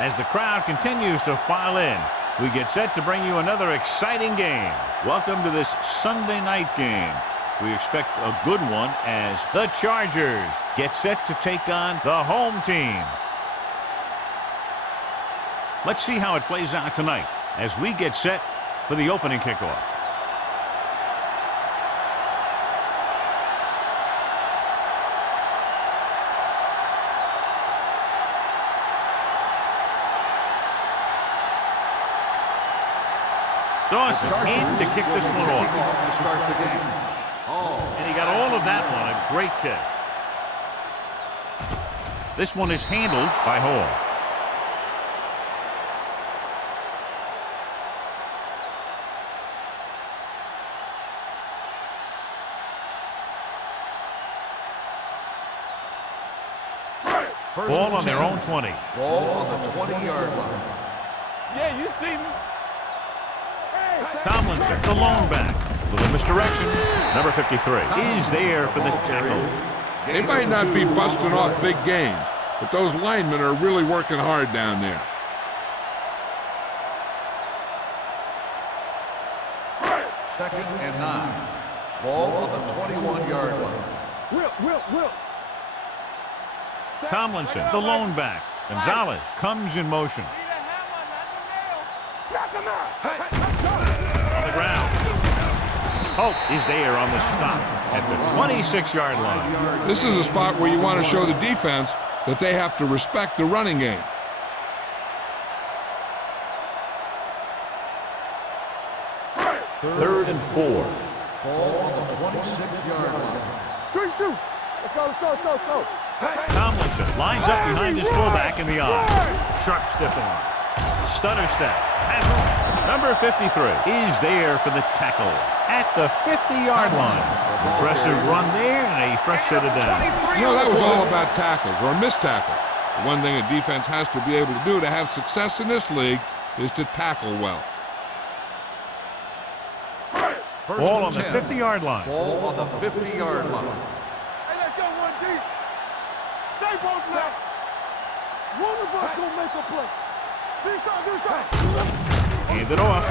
As the crowd continues to file in, we get set to bring you another exciting game. Welcome to this Sunday night game. We expect a good one as the Chargers get set to take on the home team. Let's see how it plays out tonight as we get set for the opening kickoff. Dawson in to kick this one off. To start the game. And he got all of that one. A great kick. This one is handled by Hall. Ball on their own 20. Ball on the 20-yard line. Yeah, you see me. Tomlinson, the lone back. Little misdirection. Number 53 is there for the tackle. They might not be busting off big games, but those linemen are really working hard down there. Second and 9. Ball on the 21-yard line. Will. Tomlinson, the lone back. Gonzalez comes in motion. On the ground. Hope is there on the stop at the 26-yard line. This is a spot where you want to show the defense that they have to respect the running game. Third and 4. Ball on the 26-yard line. Good shoot. Let's go. Tomlinson lines up behind his fullback in the eye. Sharp stiff arm. Stutter step. Passes. Number 53 is there for the tackle at the 50-yard line. Impressive run there and a fresh set of downs. You know, that was all about tackles or missed tackle. The one thing a defense has to be able to do to have success in this league is to tackle well. Ball on the 50-yard line. Ball on the 50-yard line. Hey, let's go one deep. Stay both left. One of us gonna make a play. This side. Hand it off.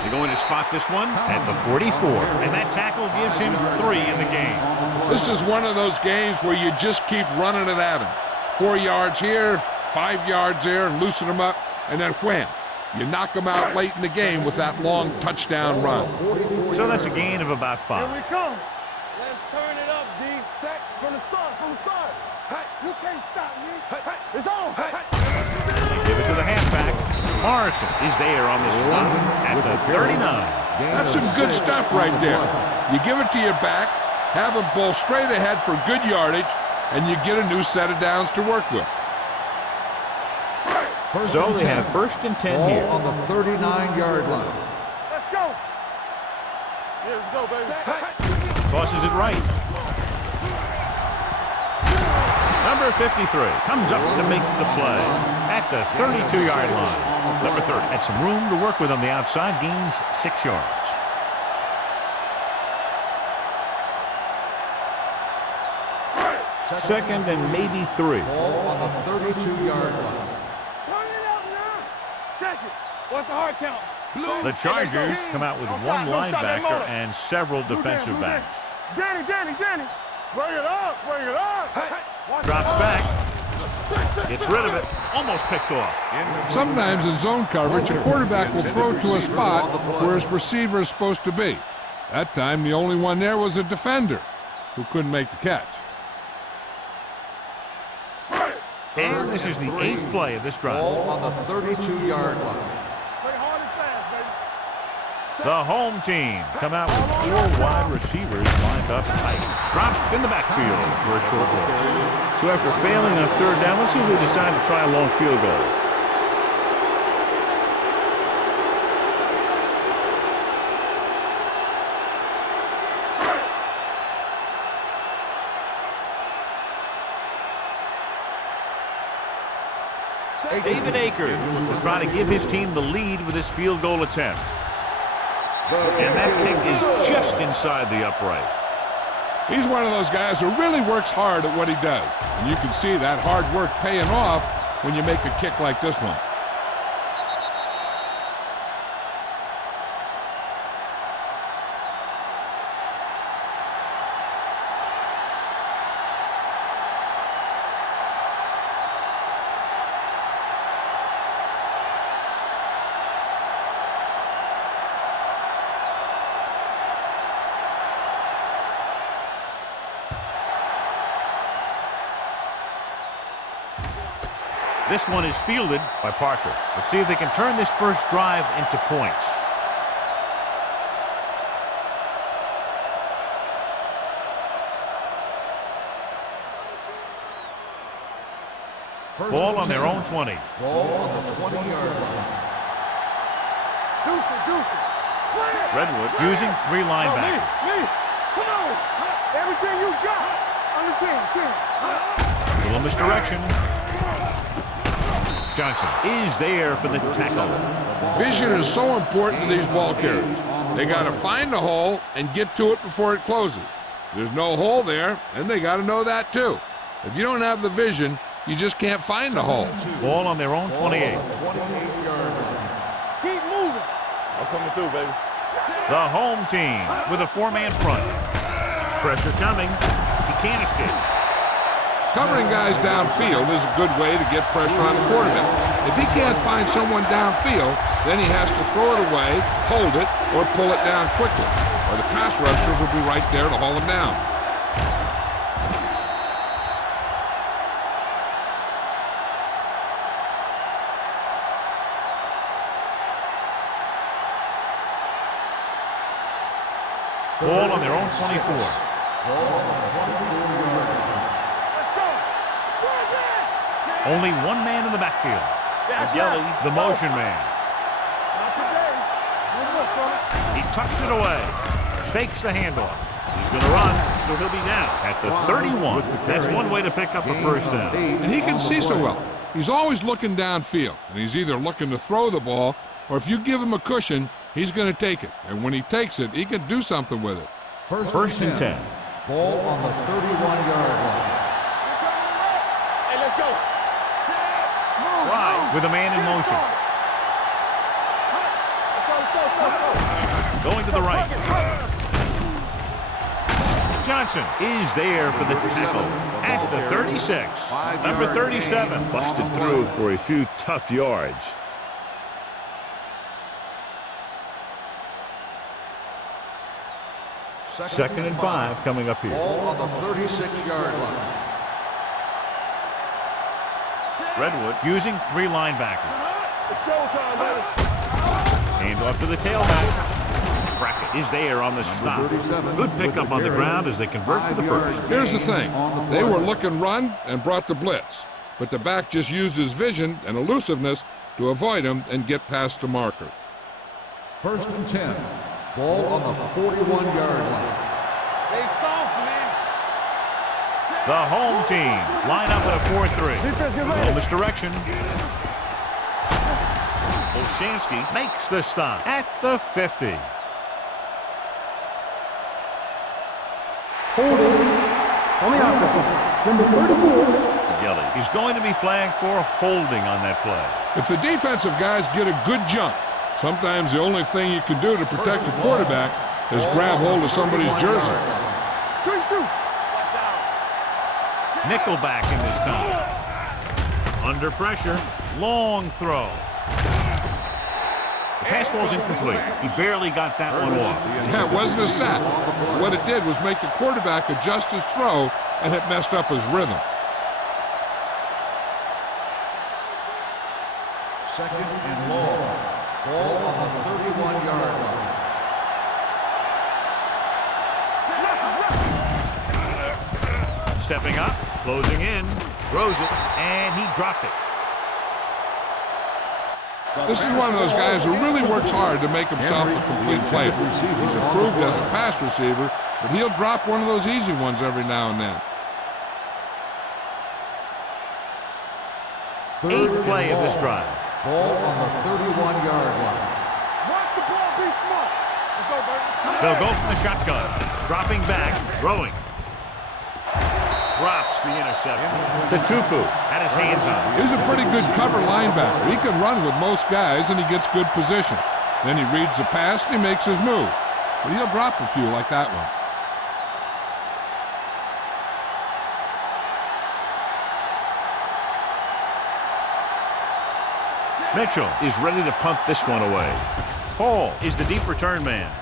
They're going to spot this one at the 44. And that tackle gives him 3 in the game. This is one of those games where you just keep running it at him. 4 yards here, 5 yards there, and loosen them up, and then wham. You knock them out late in the game with that long touchdown run. So that's a gain of about 5. Here we come. Let's turn it up, D. Set from the start. You can't stop me. It's on. They give it to the halfback. Morrison is there on the stop at the 39. That's some good stuff right there. You give it to your back, have him pull straight ahead for good yardage, and you get a new set of downs to work with. So they have first and 10 Ball here. on the 39-yard line. Let's go. Here we go, baby. Tosses it right. Number 53 comes up to make the play at the 32-yard line. Number 30 had some room to work with on the outside, gains 6 yards. Second and maybe 3. Ball on the 32-yard line. Turn it up now. Check it. What's the hard count? The Chargers come out with one linebacker and several defensive backs. Danny. Bring it up. Drops back. Gets rid of it. Almost picked off. Sometimes in zone coverage, a quarterback will throw to a spot where his receiver is supposed to be. That time, the only one there was a defender who couldn't make the catch. And this is the 8th play of this drive. Ball on the 32-yard line. Play hard and fast, baby. The home team come out with 4 wide receivers lined up tight. Dropped in the backfield for a short loss. So after failing on 3rd down, let's see if they decide to try a long field goal. David Akers will try to give his team the lead with his field goal attempt. And that kick is just inside the upright. He's one of those guys who really works hard at what he does. And you can see that hard work paying off when you make a kick like this one. This one is fielded by Parker. Let's see if they can turn this first drive into points. Ball on their own 20. Ball on the 20-yard line. Redwood using 3 linebackers. Come on. Everything you got. On the 10. Little misdirection. Johnson is there for the tackle. Vision is so important to these ball carriers. They got to find the hole and get to it before it closes. There's no hole there, and they got to know that too. If you don't have the vision, you just can't find the hole. Ball on their own 28. Keep moving. I'm coming through, baby. The home team with a 4-man front. Pressure coming. He can't escape. Covering guys downfield is a good way to get pressure on the quarterback. If he can't find someone downfield, then he has to throw it away, hold it, or pull it down quickly. Or the pass rushers will be right there to haul him down. Ball on their own 24. Only one man in the backfield. Gelly, the motion man. He tucks it away. Fakes the handoff. He's going to run, so he'll be down at the 31. That's one way to pick up a first down. And he can see so well. He's always looking downfield, and he's either looking to throw the ball, or if you give him a cushion, he's going to take it. And when he takes it, he can do something with it. First and 10. Ball on the 31-yard line. Hey, let's go. Fly with a man in motion. Going to the right. Johnson is there for the tackle at the 36. Number 37 busted through for a few tough yards. Second and 5 coming up here. Ball on the 36-yard line. Redwood using 3 linebackers. Hand off to the tailback. Brackett is there on the stop. Good pickup on the ground as they convert for the first. Here's the thing. They were looking run and brought the blitz. But the back just used his vision and elusiveness to avoid him and get past the marker. First and 10. Ball on the 41-yard line. They soft, man. The home team line up at a 4-3. Little misdirection. Olshansky makes the stop at the 50. Holding on the offense, number 34. Gelly is going to be flagged for holding on that play. If the defensive guys get a good jump, sometimes the only thing you can do to protect the quarterback is grab hold of somebody's jersey. Nickelback in this time. Under pressure, long throw. The pass ball's incomplete. He barely got that one off. Yeah, it wasn't a sack. What it did was make the quarterback adjust his throw, and it messed up his rhythm. Second and long. Ball on the 31-yard line. Stepping up, closing in, throws it, and he dropped it. This is one of those guys who really works hard to make himself a complete player. He's improved as a pass receiver, but he'll drop one of those easy ones every now and then. Eighth play of this drive. Ball on the 31-yard line. Watch the ball, be smart. Let's go, Burton. They'll go from the shotgun, dropping back, throwing. drops the interception. Tutupu had his hands on it. He's a pretty good cover linebacker. He can run with most guys, and he gets good position. Then he reads the pass, and he makes his move. But he'll drop a few like that one. Mitchell is ready to punt this one away. Hall is the deep return man.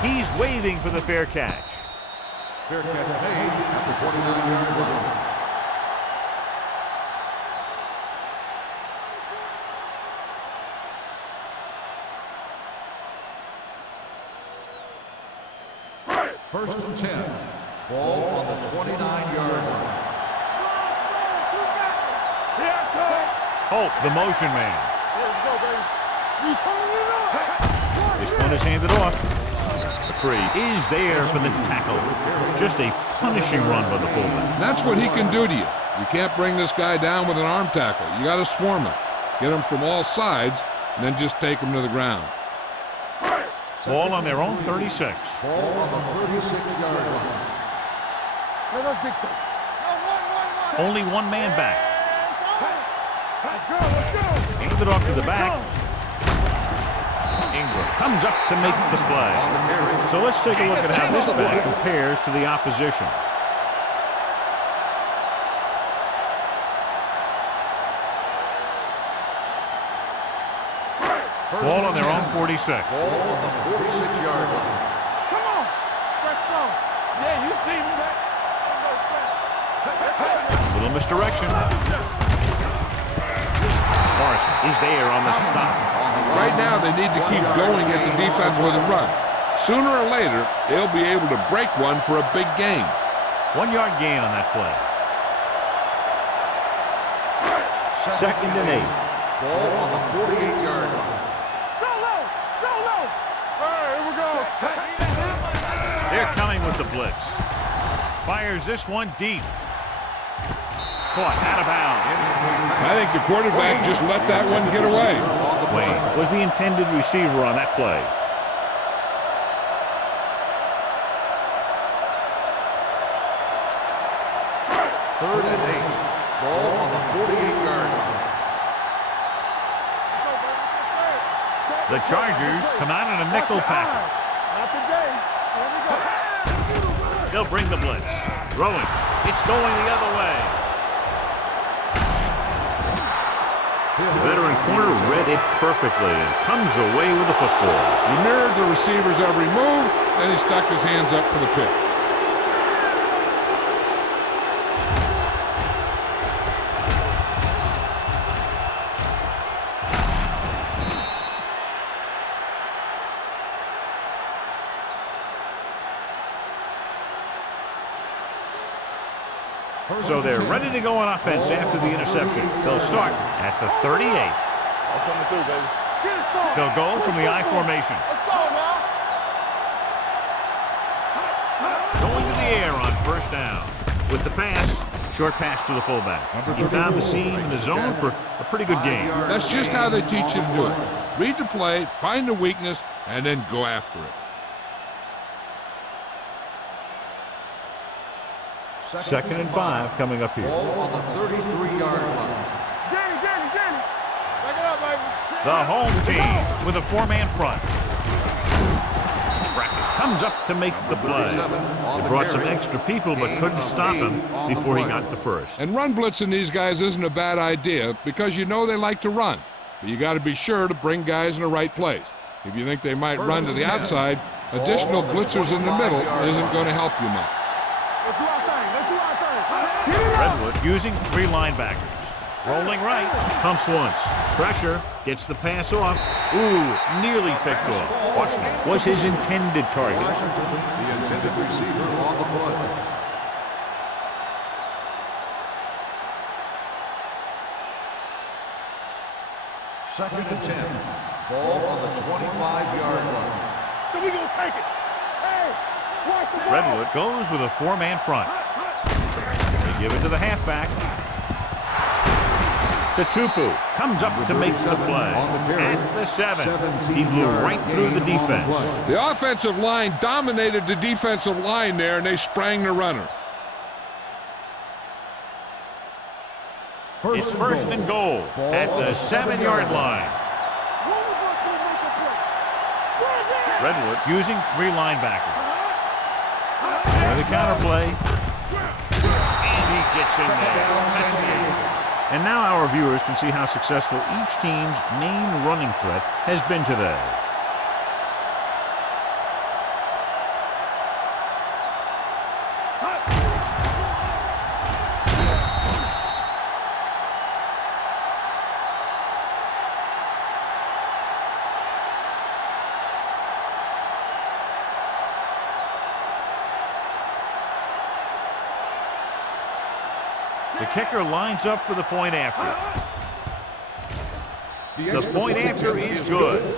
He's waving for the fair catch. Fair catch made at the 29-yard line. First and 10. Ball on the 29-yard line. Holt, the motion man. Let's go, baby. You turning it up. This one is handed off. The free is there for the tackle. Just a punishing run by the fullback. That's what he can do to you. You can't bring this guy down with an arm tackle. You got to swarm him. Get him from all sides, and then just take him to the ground. Ball on their own 36. Ball on the 36-yard line. Let us dictate. Only one man back. Let's go, let's go. Handed off to the back. Ingram comes up to make the play. So let's take a look at how this back compares to the opposition. Ball on their own 46. Ball on the 46-yard line. Come on. Let's go. Yeah, you see that. Little misdirection. Morrison is there on the stop. Right now, they need to keep going at the defense with a run. Sooner or later, they'll be able to break one for a big gain. 1 yard gain on that play. Second and 8. Ball on the 48-yard line. Go low. Go low. All right, here we go. They're coming with the blitz. Fires this one deep. Caught out of bounds. I think the quarterback just let that one get away. Wayne was the intended receiver on that play. Third and 8. Ball on the 48-yard line. The Chargers come out in a nickel package. Not today. Here we go. They'll bring the blitz. Throwing. It's going the other way. The veteran corner read it perfectly and comes away with the football. He mirrored the receiver's every move, then he stuck his hands up for the pick. So they're ready to go on offense after the interception. They'll start at the 38. I'm coming through, baby. Get it started. They'll go from the I formation. Let's go, now. Going to the air on first down. With the pass, short pass to the fullback. He found the seam in the zone for a pretty good game. That's just how they teach you to do it. Read the play, find the weakness, and then go after it. Second and 5 coming up here. Ball on the 33-yard line. Danny. Back it up, baby. The home team with a four-man front. Brackett comes up to make the play. They brought some extra people but couldn't stop him before he got the first. And run blitzing these guys isn't a bad idea because you know they like to run. But you got to be sure to bring guys in the right place. If you think they might run to the outside, additional blitzers in the middle isn't going to help you much. Let's do our thing. Redwood using 3 linebackers. Rolling right, pumps once. Pressure, gets the pass off. Ooh, nearly picked off. Washington was his intended target. Washington, the intended receiver on the play. Second and 10. Ball on the 25-yard line. So we gonna take it. Hey, watch the ball. Redwood goes with a 4-man front. They give it to the halfback. Tutupu comes up to make the play. At the 7. He blew right through the defense. The offensive line dominated the defensive line there, and they sprang the runner. It's first and goal at the 7-yard line. One of us will make a play. Redwood using 3 linebackers. For the counter play. And he gets in there. Touchdown. And now our viewers can see how successful each team's main running threat has been today. The kicker lines up for the point after. The point after is good.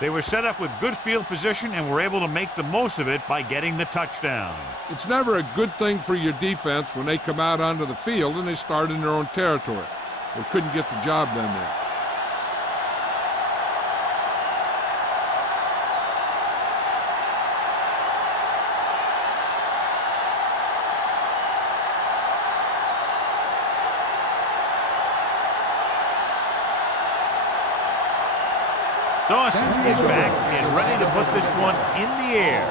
They were set up with good field position and were able to make the most of it by getting the touchdown. It's never a good thing for your defense when they come out onto the field and they start in their own territory. They couldn't get the job done there. Dawson is back and ready to put this one in the air.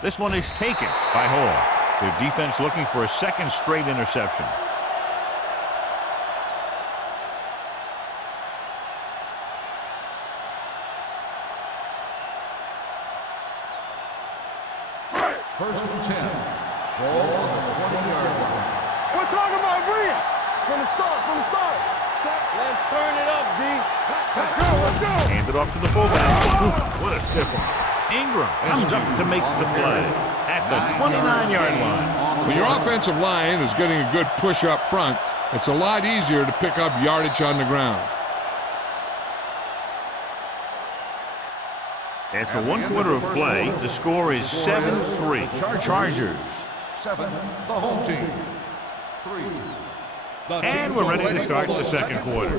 This one is taken by Hall. Their defense looking for a second straight interception. First and 10. Ball on the 20-yard line. We're talking about Rhea. From the start. Let's turn it up, D. Let's go. Hand it off to the fullback. Ooh, what a stiff one. Ingram comes up to make the play at the 29-yard line. When your offensive line is getting a good push up front, it's a lot easier to pick up yardage on the ground. After 1 quarter of play, the score is 7-3. Chargers. 7, the home team. 3. And we're ready to start the second quarter.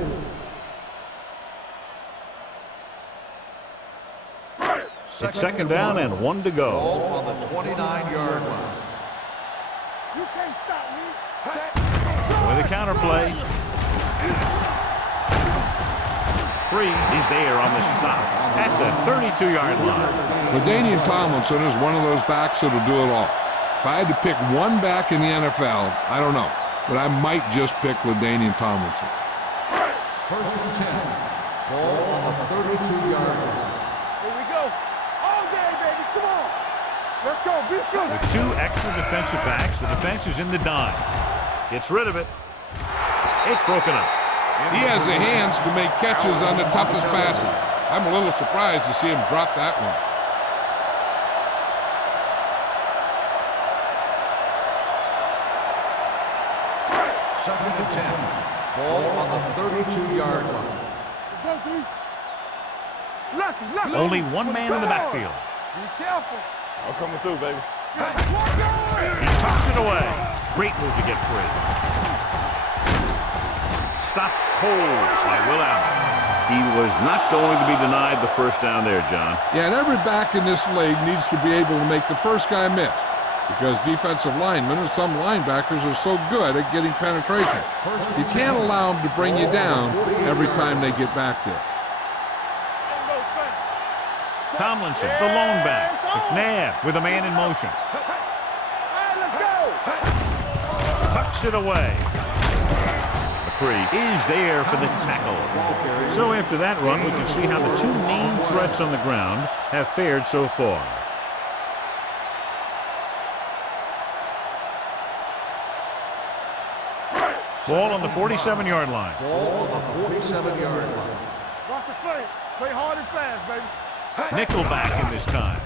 It's second down and 1 to go. Ball on the 29-yard line. You can't stop me. With a counter play. 3 is there on the stop at the 32-yard line. LaDainian Tomlinson is one of those backs that'll do it all. If I had to pick one back in the NFL, I don't know, but I might just pick LaDainian Tomlinson. First and 10. Ball on the 32-yard line. Here we go. All day, baby. Come on. Let's go. Be good. With 2 extra defensive backs, the defense is in the dime. Gets rid of it. It's broken up. He has the hands to make catches on the toughest passes. I'm a little surprised to see him drop that one. Second and 10. Ball on the 32-yard line. Let's go, D. Lucky. Only 1 man in the backfield. Be careful. I'm coming through, baby. He tucks it away. Great move to get free. Stopped cold by Will Allen. He was not going to be denied the first down there, John. Yeah, and every back in this league needs to be able to make the first guy miss, because defensive linemen and some linebackers are so good at getting penetration. You can't allow them to bring you down every time they get back there. Tomlinson, the lone back. McNabb with a man in motion. Tucks it away. McCree is there for the tackle. So after that run, we can see how the 2 main threats on the ground have fared so far. Ball on the 47-yard line. Ball on the 47-yard line. Watch the play. Play hard and fast, baby. Nickelback in this time.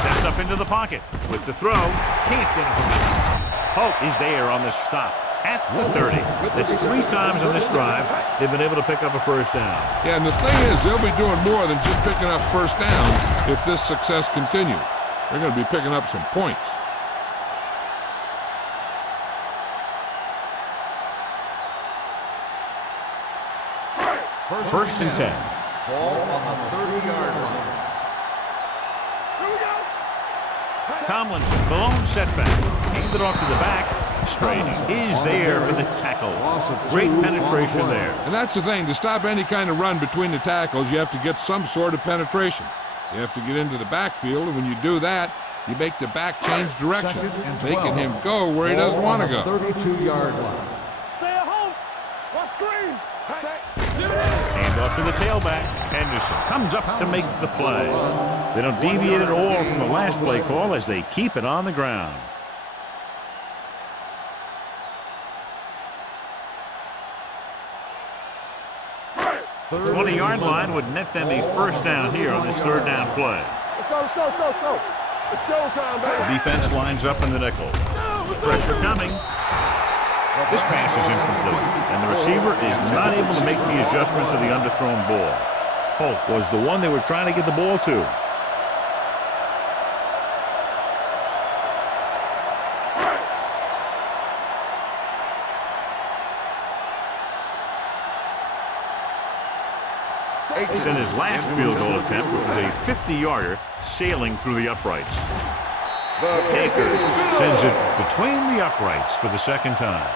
Steps up into the pocket with the throw. Can't get it from there. Hope is there on the stop at the 30. That's 3 times on this drive they've been able to pick up a first down. Yeah, and the thing is, they'll be doing more than just picking up first downs if this success continues. They're going to be picking up some points. First and 10. Ball on the 30-yard line. Here we go. Tomlinson, the lone setback. Handed off to the back. Straight is there for the tackle. Great penetration there. And that's the thing. To stop any kind of run between the tackles, you have to get some sort of penetration. You have to get into the backfield, and when you do that, you make the back change direction, making him go where he doesn't want to go. 32-yard line. Stay at home. Let's screen. Hand off to the tailback. Henderson comes up to make the play. They don't deviate at all from the last play call as they keep it on the ground. 20-yard line would net them a first down here on this third down play. Let's go, let's go, let's go, let's go. It's showtime, baby. The defense lines up in the nickel. Pressure coming. This pass is incomplete, and the receiver is not able to make the adjustment to the underthrown ball. Polk was the one they were trying to get the ball to. In his last field goal attempt, which was a 50-yarder, sailing through the uprights. Akers sends it between the uprights for the second time.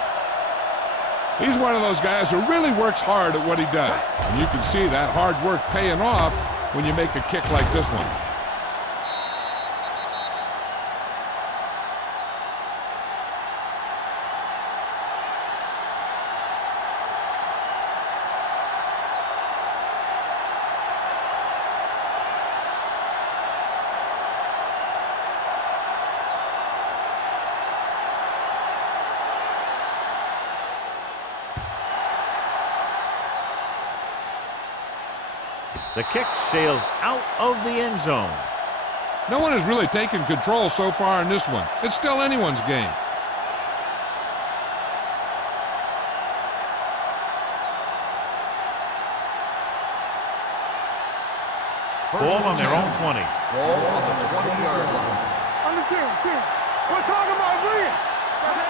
He's one of those guys who really works hard at what he does. And you can see that hard work paying off when you make a kick like this one. The kick sails out of the end zone. No one has really taken control so far in this one. It's still anyone's game. Ball on their own 20. Ball on the 20-yard line. On the team. We're talking about Williams.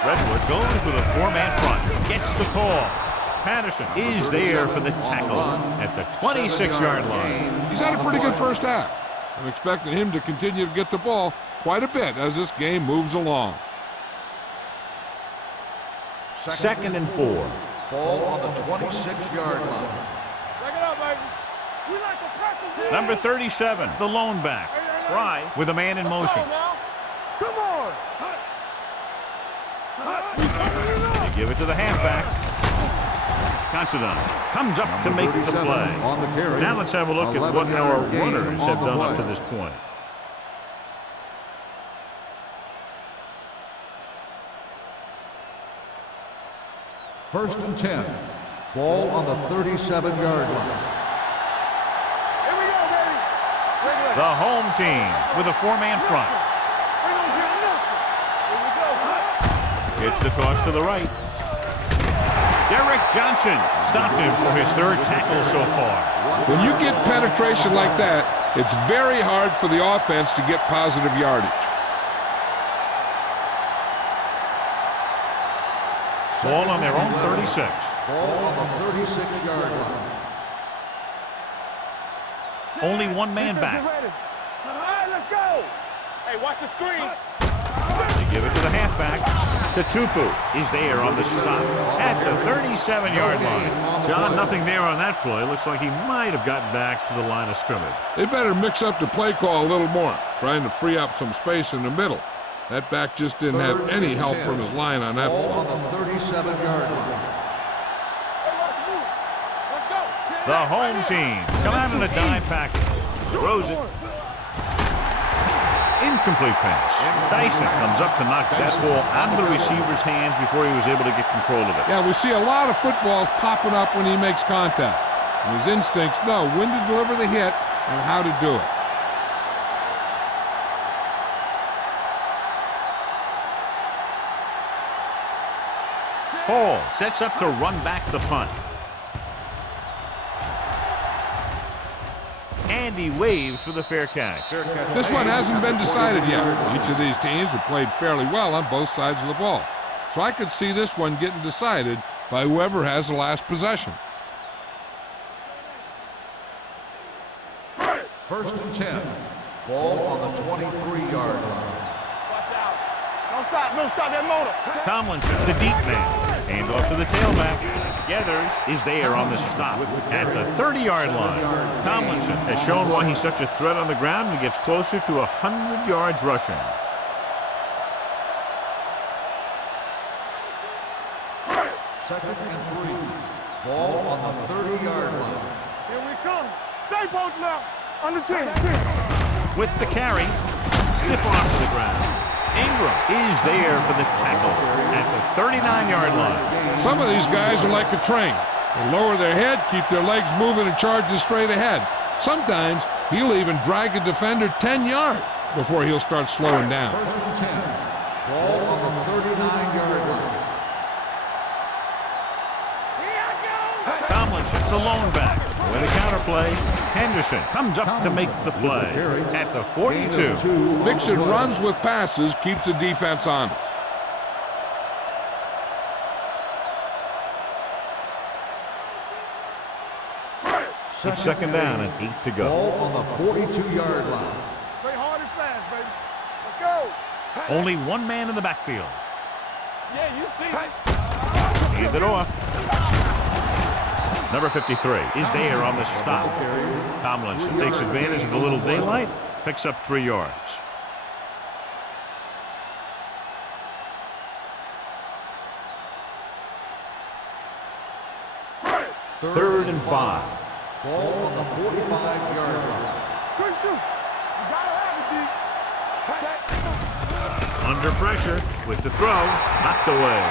Redwood goes with a four-man front. Gets the call. Patterson is there for the tackle at the 26-yard line. He's had a pretty good first half. I'm expecting him to continue to get the ball quite a bit as this game moves along. Second and 4. Ball on the 26-yard line. Back it up, baby. We like to practice. Number 37, the lone back. Fry with a man in motion. Come on. They give it to the halfback. Considine comes up to make the play. Now let's have a look at what our runners have done up to this point. First and 10. Ball on the 37-yard line. Here we go, baby. The home team with a four-man front. We don't hear nothing. Here we go. It's the toss to the right. Derek Johnson stopped him for his third tackle so far. When you get penetration like that, it's very hard for the offense to get positive yardage. Ball on their own 36. Ball on the 36-yard line. Only one man back. All right, let's go. Hey, watch the screen. They give it to the halfback. Tupu is there on the stop at the 37-yard line. John, nothing there on that play. Looks like he might have gotten back to the line of scrimmage. They better mix up the play call a little more, trying to free up some space in the middle. That back just didn't have any help from his line on that Ball play. on the 37-yard line. Let's go. The home team come out in a dime package. Throws it. Incomplete pass. Dyson comes up to knock that ball out of the receiver's hands before he was able to get control of it. Yeah, we see a lot of footballs popping up when he makes contact. And his instincts know when to deliver the hit and how to do it. Hall sets up to run back the punt. And he waves for the fair catch. This one hasn't been decided yet. Each of these teams have played fairly well on both sides of the ball. So I could see this one getting decided by whoever has the last possession. First and 10. Ball on the 23-yard line. No stop that motor. Tomlinson, the deep man. Hand off to the tailback. Gathers is there on the stop at the 30-yard line. Tomlinson has shown why he's such a threat on the ground and gets closer to 100 yards rushing. Second and 3. Ball on the 30-yard line. Here we come. Stay posted now. Under 10. With the carry, stiff arm to the ground. Ingram is there for the tackle at the 39-yard line. Some of these guys are like a train. They lower their head, keep their legs moving, and charge straight ahead. Sometimes he'll even drag a defender 10 yards before he'll start slowing down. First and 10. Ball on the 39-yard line. Tomlinson, the lone back. With a counterplay, Henderson comes up to make the play at the 42. Mixing runs with passes keeps the defense honest. It's second down and 8 to go. Ball on the 42-yard line. Stay hard and fast, baby. Let's go. Only one man in the backfield. Yeah, you see it. Hand it off. Number 53 is there on the stop. Tomlinson takes advantage of a little daylight, picks up 3 yards. Third and 5. Ball on the 45-yard line. Quick shoot. You gotta have it, D. Under pressure with the throw, knocked away.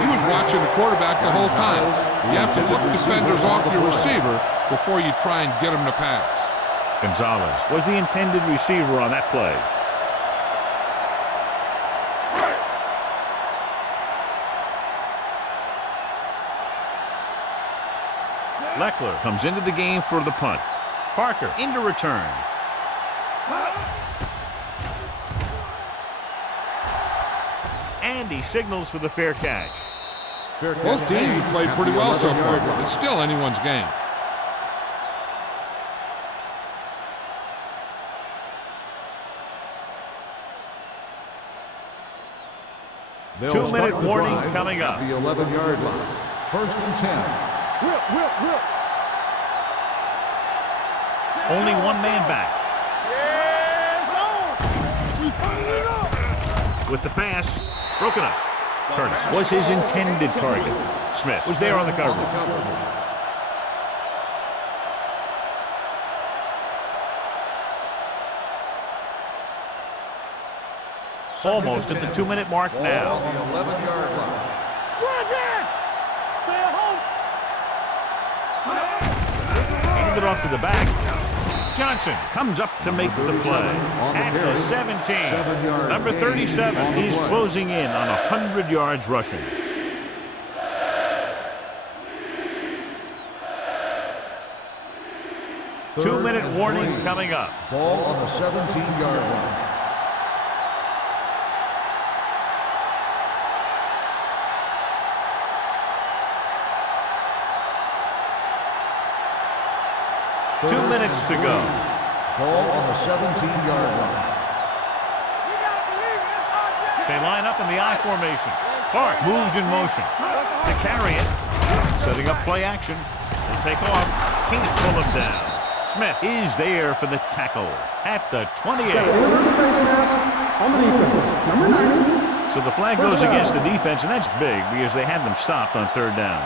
He was watching the quarterback the whole time. You have to look defenders off your receiver before you try and get him to pass. Gonzalez was the intended receiver on that play. Leckler comes into the game for the punt. Parker into return. And he signals for the fair catch. Both teams have played pretty well so far. It's still anyone's game. They'll 2-minute start the warning drive coming up. at the 11-yard line. First and 10. Whip. Only one man back. With the pass, broken up. Curtis was his intended target. Smith was there on the coverage. Almost at the 2-minute mark now. On the 11-yard line. Handed off to the back. Johnson comes up to make the play at the 17. Number 37 is closing in on 100 yards rushing. Two-minute warning coming up. Ball on the 17-yard line. Two minutes to go. Ball on the 17-yard line. They line up in the I formation. Clark moves in motion to carry it. Setting up play action. He'll take off. Can't pull him down. Smith is there for the tackle at the 28. Face mask on the defense. Number 90. So the flag goes against the defense, and that's big because they had them stopped on third down.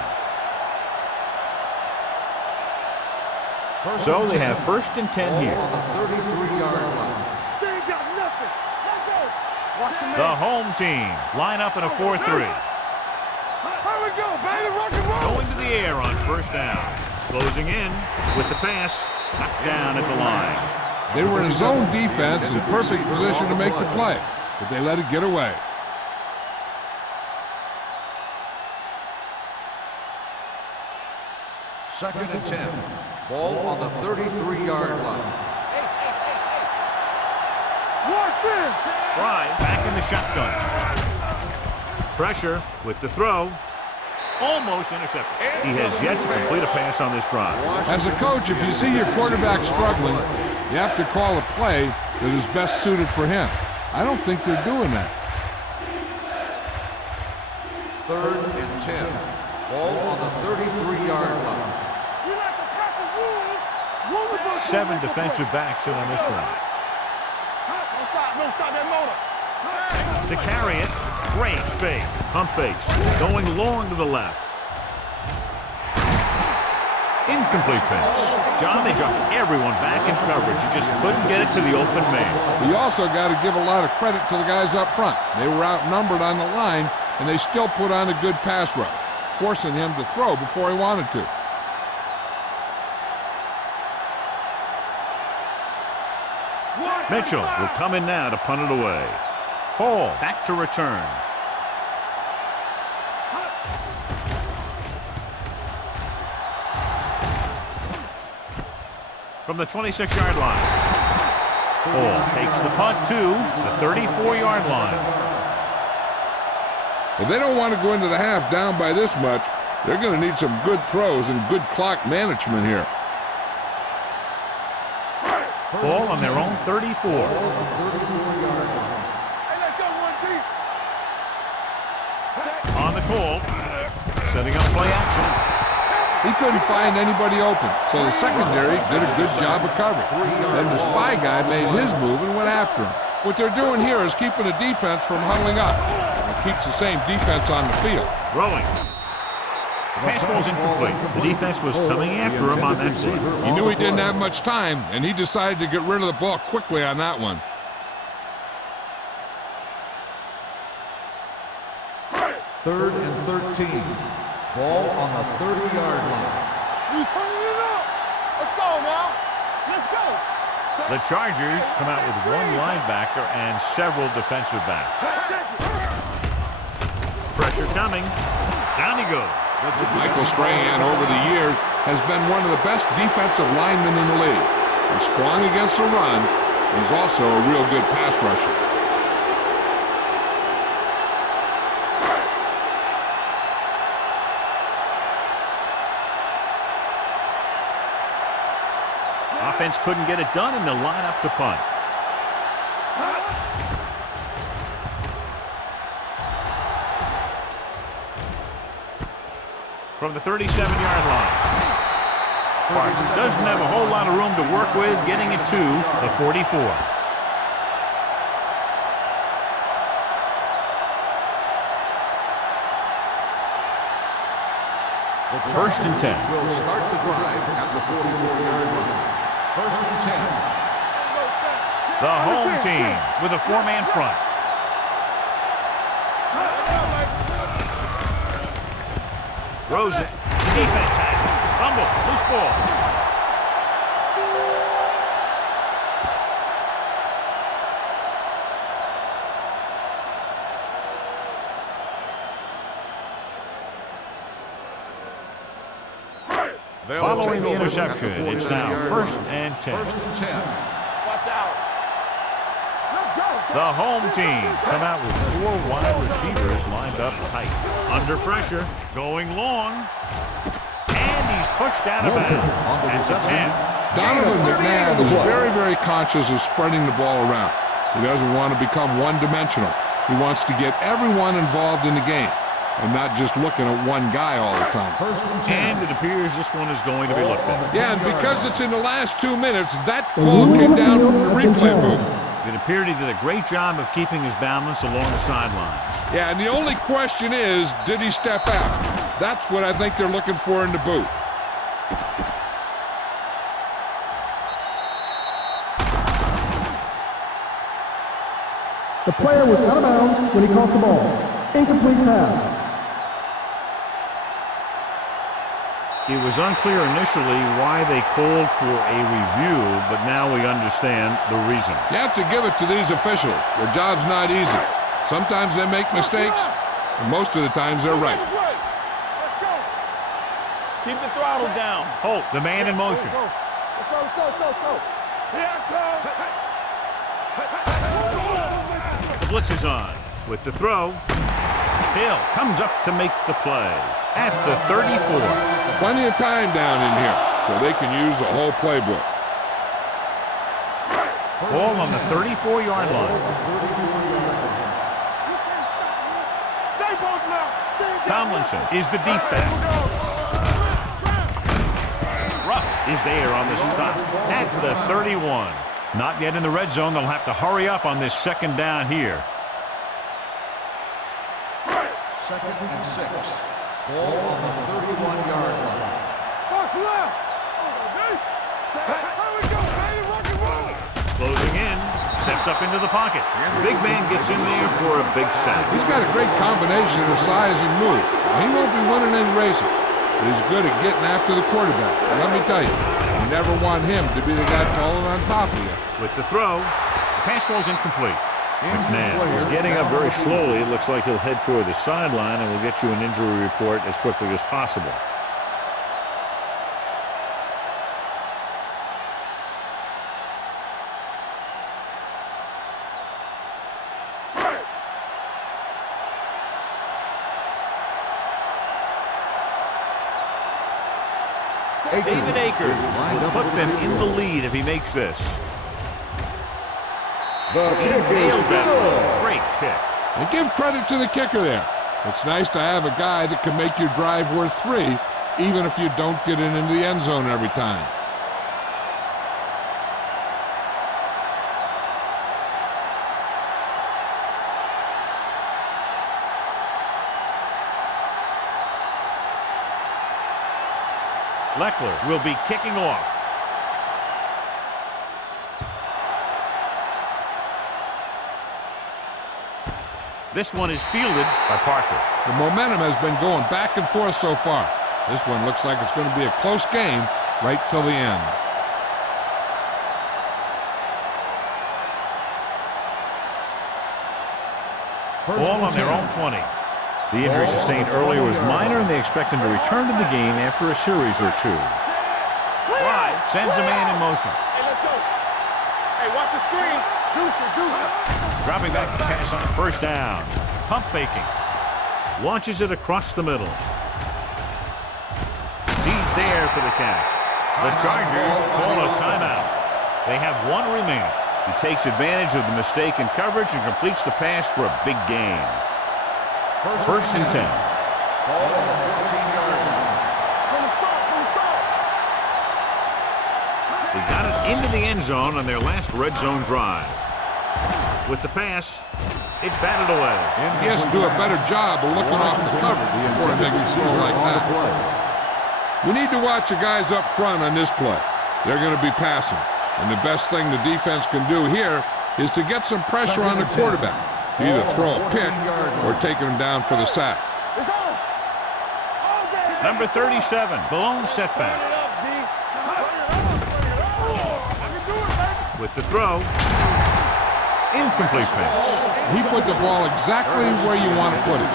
So they have first and 10 here. On the 33-yard line. They ain't got nothing. Let's go. Watch him, The home team line up in a 4-3. Here we go, baby. Rock and roll. Going to the air on first down. Closing in with the pass. Knocked down at the line. They were in a zone defense in perfect position to make the play, but they let it get away. Second and 10. Ball on the 33-yard line. Watch in. Fry back in the shotgun. Pressure with the throw. Almost intercepted. He has yet to complete a pass on this drive. As a coach, if you see your quarterback struggling, you have to call a play that is best suited for him. I don't think they're doing that. 3rd and 10. Ball on the 33-yard line. We like to pack the rules. One of us 7 defensive backs in on this one. Don't stop. Don't stop that motor. To carry it, great fake. Pump fakes. Going long to the left. Incomplete pass. John, they dropped everyone back in coverage. You just couldn't get it to the open man. You also got to give a lot of credit to the guys up front. They were outnumbered on the line, and they still put on a good pass rush, forcing him to throw before he wanted to. Mitchell will come in now to punt it away. Hall back to return. From the 26-yard line. Hall takes the punt to the 34-yard line. If they don't want to go into the half down by this much, they're going to need some good throws and good clock management here. Ball on their own 34. Hey, let's go one deep. On the call. Setting up play action. He couldn't find anybody open, so the secondary did a good job of covering. Then the spy guy made his move and went after him. What they're doing here is keeping the defense from huddling up. It keeps the same defense on the field. Throwing. Pass ball's incomplete. The defense was coming after him on that play. He knew he didn't have much time, and he decided to get rid of the ball quickly on that one. Third and 13. Ball on the 30-yard line. We turning it up. Let's go now. Let's go. The Chargers come out with one linebacker and several defensive backs. Pressure coming. Down he goes. Michael Strahan, over the years, has been one of the best defensive linemen in the league. He's strong against the run. He's also a real good pass rusher. Offense couldn't get it done, and they'll line up to punt. From the 37-yard line. Parks doesn't have a whole lot of room to work with, getting it to the 44. First and 10. Will start the drive at the 44-yard line. First and 10. The home team with a 4-man front. Throws it. Defense has it. Fumble. Loose ball. Following the interception, it's now first and 10. First and 10. Watch out. Let's go. The home team come out with 4 wide receivers lined up tight. Under pressure, going long. And he's pushed out of bounds at the 10. Donovan McNabb is very, very conscious of spreading the ball around. He doesn't want to become one-dimensional. He wants to get everyone involved in the game and not just looking at one guy all the time. First and 10. And it appears this one is going to be looked at. Yeah, and because it's in the last 2 minutes, that call came down from the replay booth. It appeared he did a great job of keeping his balance along the sidelines. Yeah, and the only question is, did he step out? That's what I think they're looking for in the booth. The player was out of bounds when he caught the ball. Incomplete pass. It was unclear initially why they called for a review, but now we understand the reason. You have to give it to these officials. Their job's not easy. Sometimes they make mistakes, and most of the times they're right. Let's go. Keep the throttle down. Holt, the man in motion. Let's go, let's go, let's go, let's go. Here I come. The blitz is on. With the throw, Hill comes up to make the play at the 34. Plenty of time down in here, so they can use the whole playbook. Ball on the 34-yard line. Stay post now. Tomlinson is the deep back. Ruff is there on the stop at the 31. Not yet in the red zone. They'll have to hurry up on this second down here. 2nd and 6. Ball on the 31-yard line. Box left. Here we go, baby. Rock and roll. Closing in. Steps up into the pocket. Big man gets in there for a big sack. He's got a great combination of size and move. He won't be winning any races, but he's good at getting after the quarterback. And let me tell you, you never want him to be the guy falling on top of you. With the throw, the pass ball's incomplete. Injured Man, he's getting up very slowly. It looks like he'll head toward the sideline, and we'll get you an injury report as quickly as possible. David Akers will put them in the lead if he makes this. He nailed that. Great kick. And give credit to the kicker there. It's nice to have a guy that can make your drive worth 3, even if you don't get it into the end zone every time. Leckler will be kicking off. This one is fielded by Parker. The momentum has been going back and forth so far. This one looks like it's going to be a close game right till the end. Ball on their own 20. The injury sustained earlier was minor, and they expect him to return to the game after a series or 2. Fly sends a man in motion. Hey, let's go. Hey, watch the screen. Deuce it. Dropping back to pass on first down. Pump faking. Launches it across the middle. He's there for the catch. The Chargers call a timeout. They have one remaining. He takes advantage of the mistake in coverage and completes the pass for a big gain. First and 10. Ball on the 14-yard line. They got it into the end zone on their last red zone drive. With the pass, it's batted away. And he has to do a better job of looking off the coverage before he makes a throw like that. We need to watch the guys up front on this play. They're going to be passing. And the best thing the defense can do here is to get some pressure on the quarterback. To either throw a pick or taking him down for the sack. Number 37, the lone setback. With the throw, incomplete pass. He put the ball exactly where you want to put it.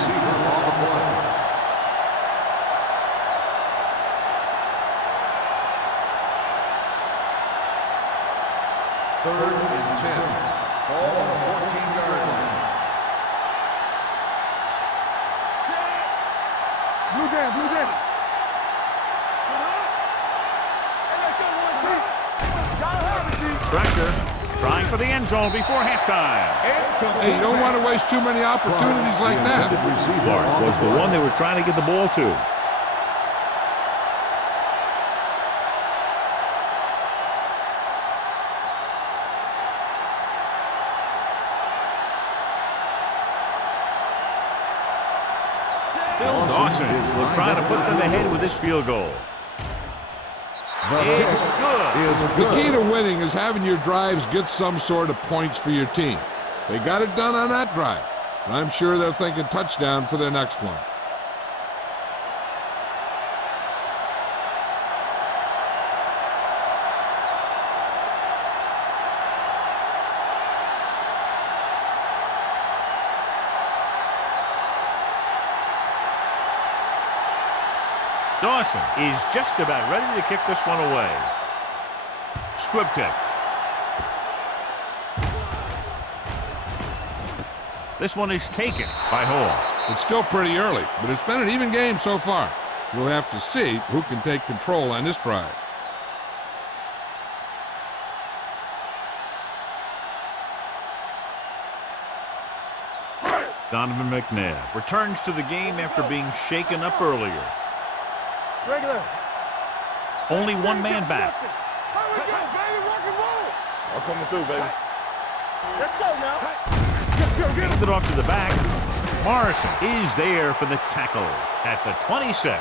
Third and 10. Ball on the 14-yard line. Blue game. Pressure, trying for the end zone before halftime. Hey, you don't want to waste too many opportunities like that. Clark was the one they were trying to get the ball to. Bill Dawson will try to put them ahead with this field goal. It's good. The key to winning is having your drives get some sort of points for your team. They got it done on that drive, and I'm sure they're thinking touchdown for their next one. Dawson is just about ready to kick this one away. Squib kick. This one is taken by Hall. It's still pretty early, but it's been an even game so far. We'll have to see who can take control on this drive. Donovan McNabb returns to the game after being shaken up earlier. Regular. Only one man back. Here we go, baby. Rock and roll. I'm coming through, baby. Let's go now. Hand it off to the back. Morrison is there for the tackle at the 26.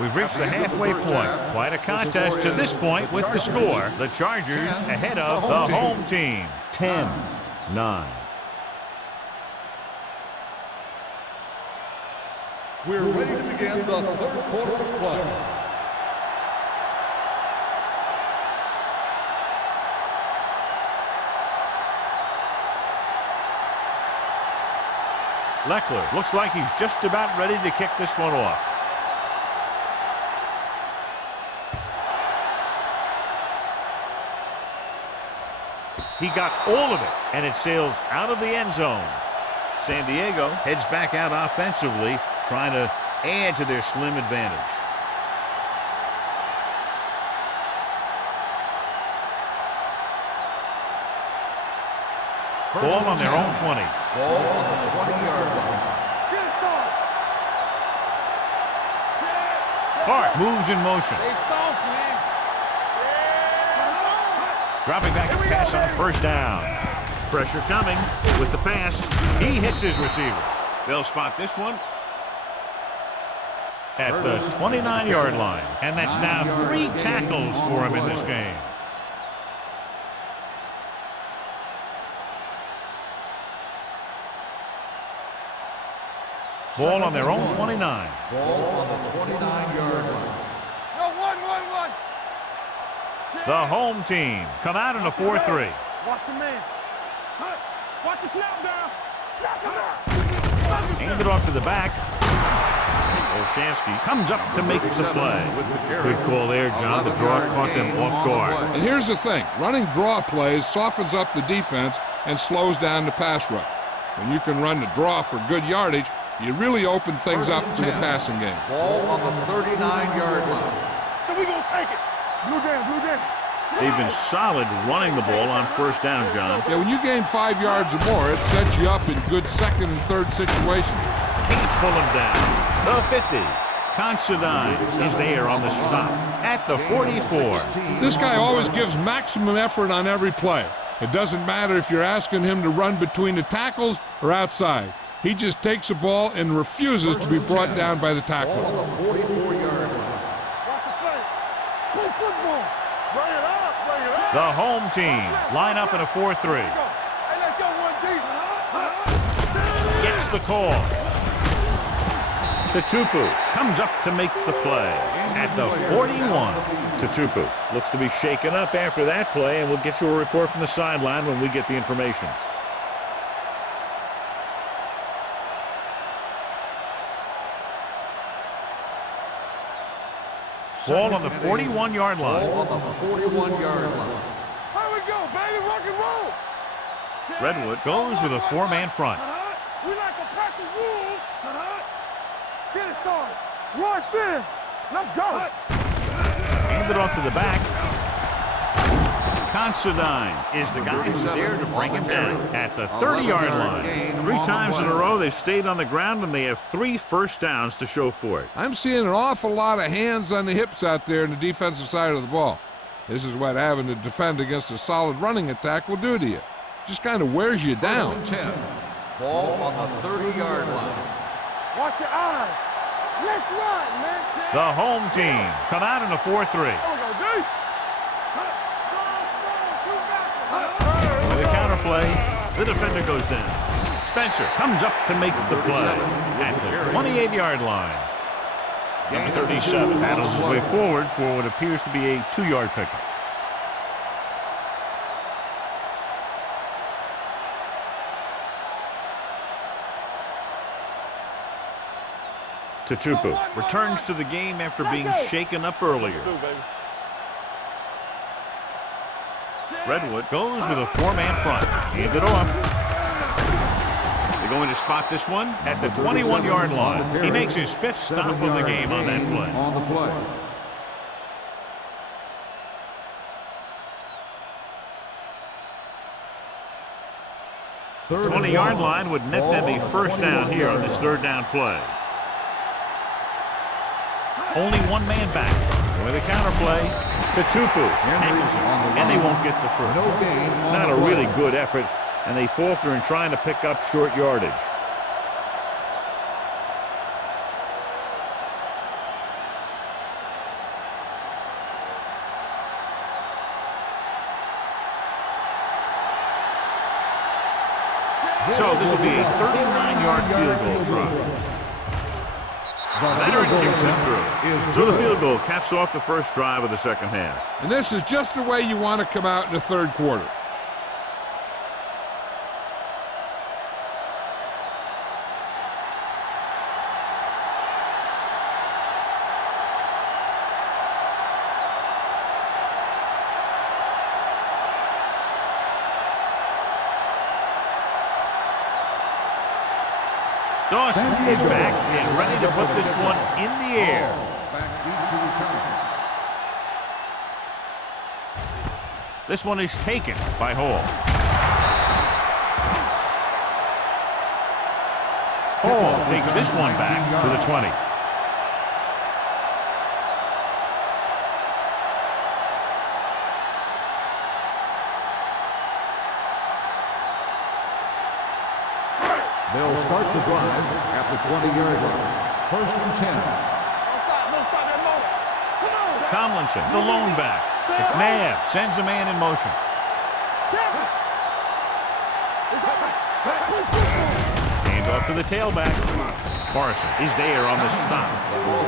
We've reached the halfway point. Quite a contest to this point with the score. The Chargers ahead of the home team. 10-9. We're ready to begin the third quarter of play. Leckler looks like he's just about ready to kick this one off. He got all of it, and it sails out of the end zone. San Diego heads back out offensively, trying to add to their slim advantage. Ball on their own 20. Ball on the 20-yard line. Get it started. Clark moves in motion. Stay soft, man. Dropping back to pass on first down. Pressure coming with the pass. He hits his receiver. They'll spot this one at the 29-yard line. And that's now 3 tackles for him in this game. Ball on their own 29. Ball on the 29-yard line. No, one. The home team come out in a 4-3. Watch your man. Watch the snap down. Hand it off to the back. Olshansky comes up to make the play. Good call there, John. The draw caught them off guard. And here's the thing. Running draw plays softens up the defense and slows down the pass rush. When you can run the draw for good yardage, you really open things up for the passing game. Ball on the 39-yard line. So we gonna take it. Blue down. They've been solid running the ball on first down, John. Yeah, when you gain 5 yards or more, it sets you up in good second and third situations. Can't pull him down. The 50. Considine is there on the stop at the 44. This guy always gives maximum effort on every play. It doesn't matter if you're asking him to run between the tackles or outside. He just takes the ball and refuses to be brought down by the tackler. Ball on the 44-yard line. Watch the play. Play football. Bring it up. The home team line up in a 4-3. Hey, let's go one deep. Gets the call. Tutupu comes up to make the play at the 41. Tutupu looks to be shaken up after that play, and we'll get you a report from the sideline when we get the information. Ball on the 41-yard line. Ball on the 41-yard line. Here we go, baby. Rock and roll. Redwood goes with a 4-man front. We like a pack of wolves. Get it started. Rush in. Let's go. Hand it off to the back. Considine is the guy who's there to bring him down at the 30-yard line. 3 times in a row they've stayed on the ground, and they have 3 first downs to show for it. I'm seeing an awful lot of hands on the hips out there in the defensive side of the ball. This is what having to defend against a solid running attack will do to you. Just kind of wears you down. First and 10. Ball on the 30-yard line. Watch your eyes. Let's run, man. The home team come out in a 4-3. Here we go, deep. With a counterplay, the defender goes down. Spencer comes up to make the play at the 28-yard line. Number 37 battles his way forward for what appears to be a 2-yard pickup. Tutupu returns to the game after being shaken up earlier. Redwood goes with a 4-man front. Hand it off. They're going to spot this one at the 21-yard line. He makes his 5th stop of the game on that play. On the play. 20-yard line would net them a first down here on this third down play. Only one man back. With a counter play to Tupu. Tackles him, and they won't get the first. No gain on Not the a play. really good effort, and they falter in trying to pick up short yardage. So this will be a 39-yard field goal try. Veteran kicks it through. So the field goal caps off the first drive of the second half. And this is just the way you want to come out in the third quarter. Dawson is back. He is ready to put this one in the air. Back deep to return. This one is taken by Hall. Hall takes this one back to the 20. They'll start the drive at the 20-yard line. First and 10. Don't stop that moment. Come on. Tomlinson, the lone back. McNabb sends a man in motion. It's over. Hand off to the tailback. Carson is there on the stop.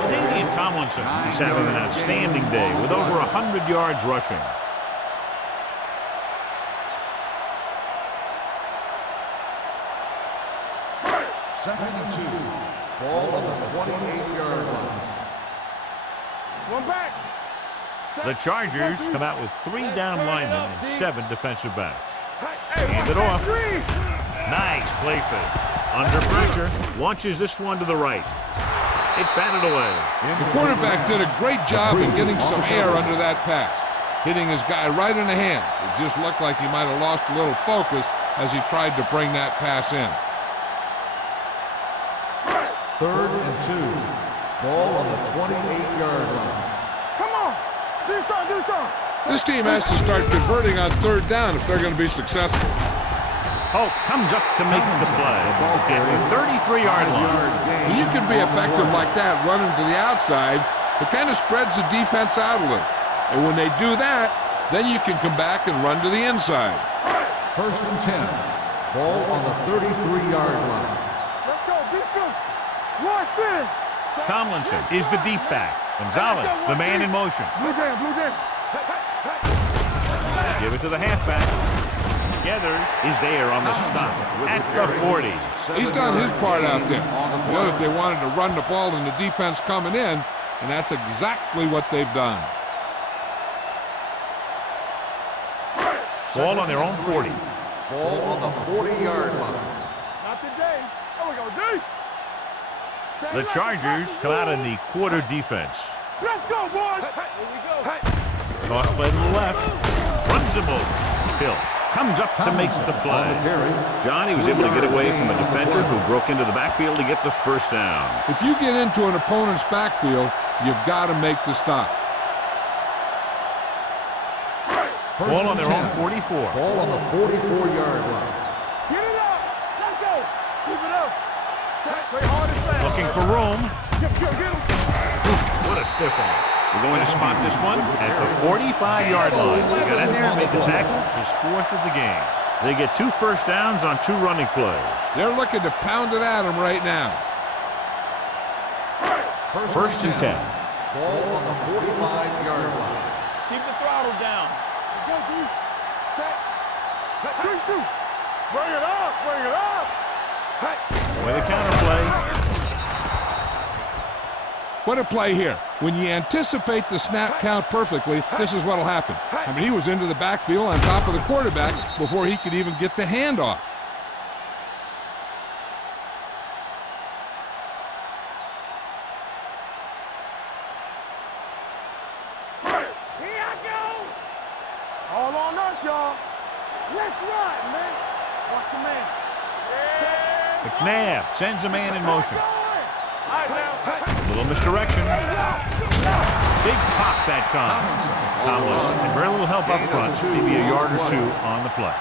Canadian Tomlinson is having an outstanding day with over 100 yards rushing. Second and 2. Ball on the 28-yard line. One back. The Chargers come out with 3 down linemen and 7 defensive backs. Hand it off. Nice play fake. Under pressure, launches this one to the right. It's batted away. The quarterback did a great job in getting some air under that pass, hitting his guy right in the hand. It just looked like he might have lost a little focus as he tried to bring that pass in. Third and 2. Ball on the 28-yard line. Come on. Do something. This team has to start converting on third down if they're going to be successful. Hope comes up to make the play at the 33-yard line. When you can be effective like that running to the outside, it kind of spreads the defense out a little. And when they do that, then you can come back and run to the inside. First and 10. Ball on the 33-yard line. Let's go. Defense. Rush in. Tomlinson is the deep back. Gonzalez, the man in motion. Blue game. Give it to the halfback. Geathers is there on the stop at the 40. He's done his part out there. You know that they wanted to run the ball and the defense coming in, and that's exactly what they've done. Ball on their own 40. Ball on the 40-yard line. Not today. There we go. D. The Chargers come out in the quarter defense. Let's go, boys. Here we go. Toss play to the left. Runs him over. Hill comes up to make the play. John, he was able to get away from a defender who broke into the backfield to get the first down. If you get into an opponent's backfield, you've got to make the stop. Ball on their own 44. Ball on the 44-yard line. Get it up. Let's go. Keep it up. Play hard and fast. Looking for room. Get him. What a stiff one. We're going to spot this one at the 45-yard line. He got in there and made the tackle, his 4th of the game. They get 2 first downs on 2 running plays. They're looking to pound it at him right now. First and 10. Ball on the 45-yard line. Keep the throttle down. Go, D. Set. Good shoot. Bring it up. With a counter play. What a play here. When you anticipate the snap count perfectly, this is what will happen. I mean, he was into the backfield on top of the quarterback before he could even get the handoff. Here I go. All on us, y'all. Let's run, man. Watch your man. McNabb sends a man in motion. Little misdirection. Big pop that time. Tomlinson, and very little help up front. Maybe a yard or two on the play.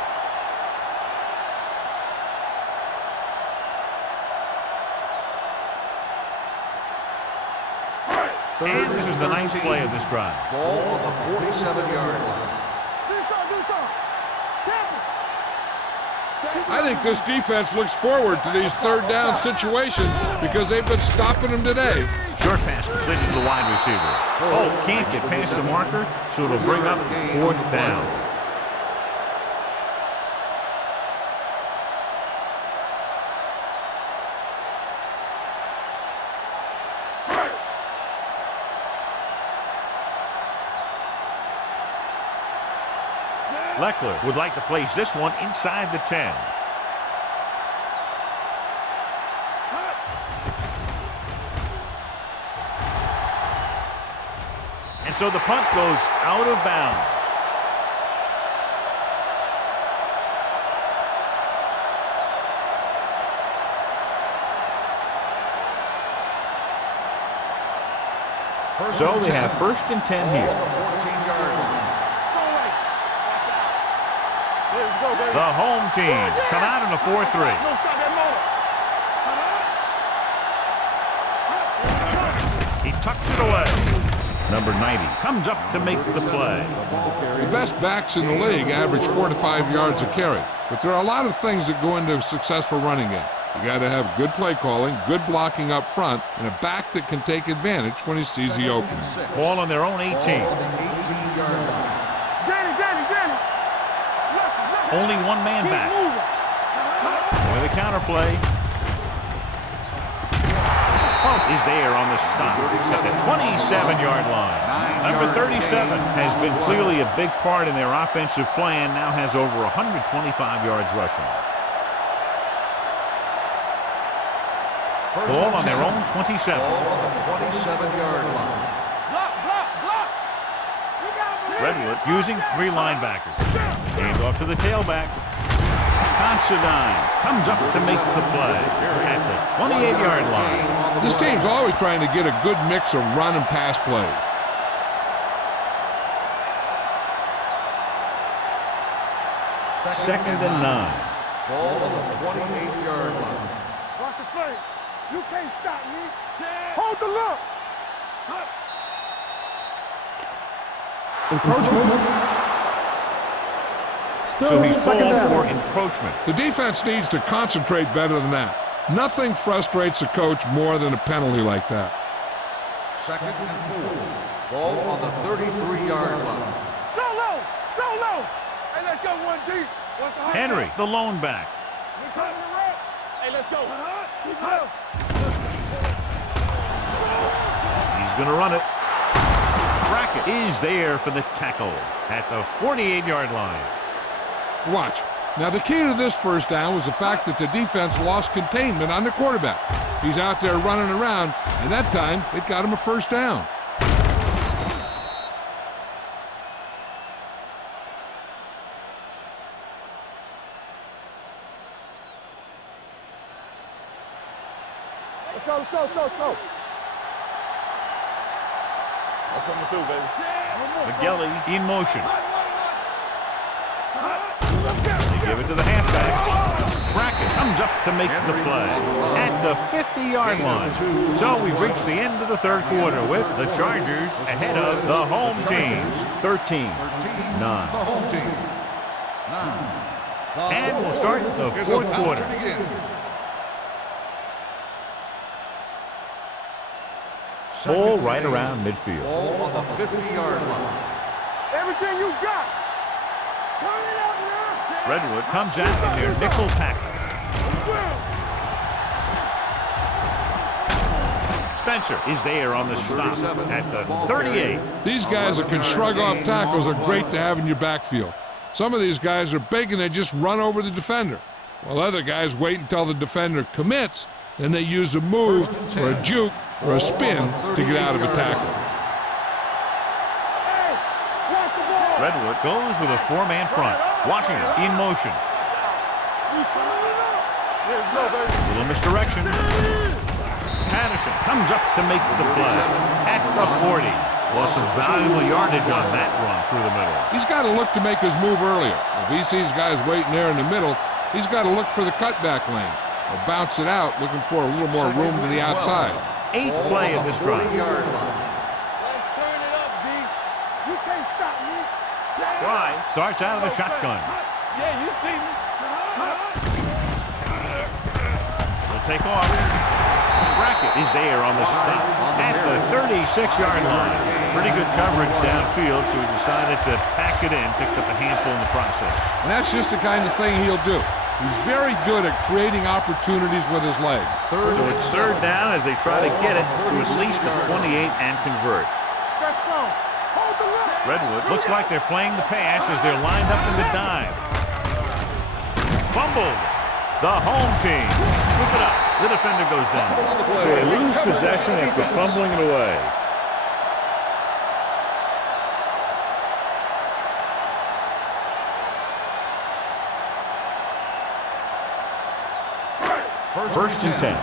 And this is the ninth play of this drive. Ball on the 47-yard line. I think this defense looks forward to these third down situations because they've been stopping them today. Short pass completed to the wide receiver. Oh, can't get past the marker, so it'll bring up fourth down. Leckler would like to place this one inside the 10. And so the punt goes out of bounds. So they have 1st and 10 here. The home team come out in a 4-3. He tucks it away. Number 90 comes up to make the play. The best backs in the league average 4 to 5 yards a carry, but there are a lot of things that go into a successful running game. You got to have good play calling, good blocking up front, and a back that can take advantage when he sees the opening. Ball on their own 18. Only one man back. With a counter play. Is there on the stop at the 27-yard line. Number 37 has been clearly a big part in their offensive plan, now has over 125 yards rushing. Ball on their own 27. Ball on the 27-yard line. Redwood using 3 linebackers. Hand off to the tailback. Considine comes up to make the play at the 28-yard line. This team's always trying to get a good mix of run and pass plays. Second and 9. Ball on the 28-yard line. Watch the play. You can't stop me. Hold the look. Encroachment. So he's called for encroachment. The defense needs to concentrate better than that. Nothing frustrates a coach more than a penalty like that. 2nd and 4. Ball on the 33-yard line. So low. Hey, let's go one deep. Henry, the lone back. Hey, let's go. He's going to run it. Brackett is there for the tackle at the 48-yard line. Watch. Now, the key to this first down was the fact that the defense lost containment on the quarterback. He's out there running around, and that time it got him a first down. Let's go. I'm coming through, baby. McGilly in motion. They give it to the halfback. Brackett comes up to make the play at the 50-yard line. So we've reached the end of the third quarter with the Chargers ahead of the home team. 13-9. The home team. 9. And we'll start the fourth quarter. Ball right around midfield. Ball on the 50-yard line. Everything you got. Turn it up now. Redwood comes out in their nickel package. Spencer is there on the stop at the 38. These guys that can shrug off tackles are great to have in your backfield. Some of these guys are big and they just run over the defender, while other guys wait until the defender commits, then they use a move or a juke or a spin to get out of a tackle. Redwood goes with a 4-man front. Washington in motion. Little misdirection. Patterson comes up to make the play at the 40. Lost some valuable yardage on that run through the middle. He's got to look to make his move earlier. If he sees guys waiting there in the middle, he's got to look for the cutback lane or bounce it out, looking for a little more room to the outside. 8th play of this drive. Let's turn it up, D. You can't stop me. Fry starts out of the shotgun. Yeah, you see me. Will take off. Brackett is there on the stop at the 36-yard line. Pretty good coverage downfield, so he decided to pack it in, picked up a handful in the process. And that's just the kind of thing he'll do. He's very good at creating opportunities with his leg. So it's 3rd down as they try to get it to at least the 28 and convert. That's strong. Hold the line. Redwood looks like they're playing the pass as they're lined up in the dive. Fumbled. The home team. Scoop it up. The defender goes down. So they lose possession after fumbling it away. First and 10.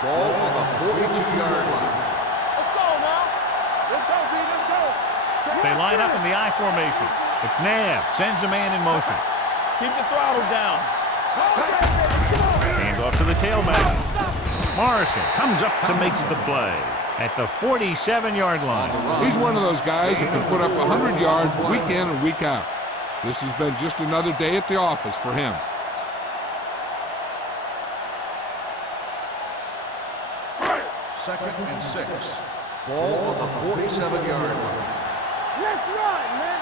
Ball on the 42-yard line. Let's go now. Let's go, D. Let's go. They line up in the I formation. McNabb sends a man in motion. Keep the throttle down. Hand off to the tailback. Morrison comes up to make the play at the 47-yard line. He's one of those guys who can put up 100 yards week in and week out. This has been just another day at the office for him. Second and 6. Ball on the 47-yard line. Let's run, man.